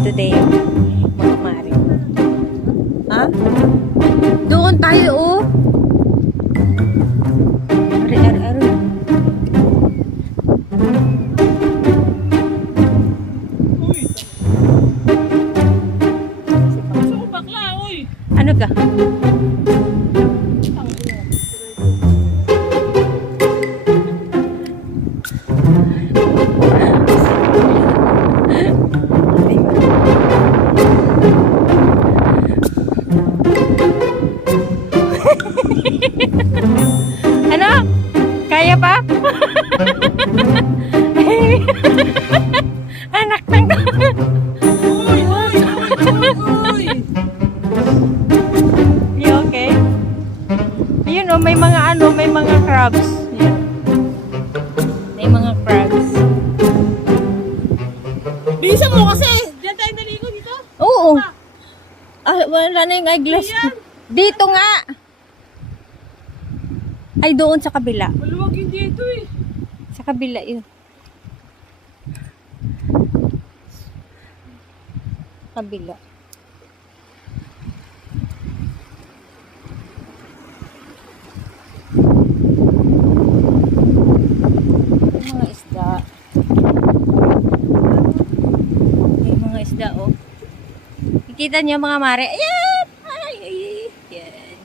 today, mga mare. Ha? Doon tayo, oh. Ari. Uy! Gusto ko bakla, uy! Ano ka? Ano? Kaya pa? Anak ng... Uy! Uy! You okay? Yun oh, may mga ano, may mga crabs. Yun. May mga crabs. Bilisan mo kasi! Diyan tayo naligo dito. Oo. Ah, wala na yung eyeglass. Ayan. Dito nga. Ay, doon sa kabila. Maluwag yun dito eh. Sa kabila yun. Kabila. Mga isda. May mga isda, oh. Kikita niyo mga mare. Ayan!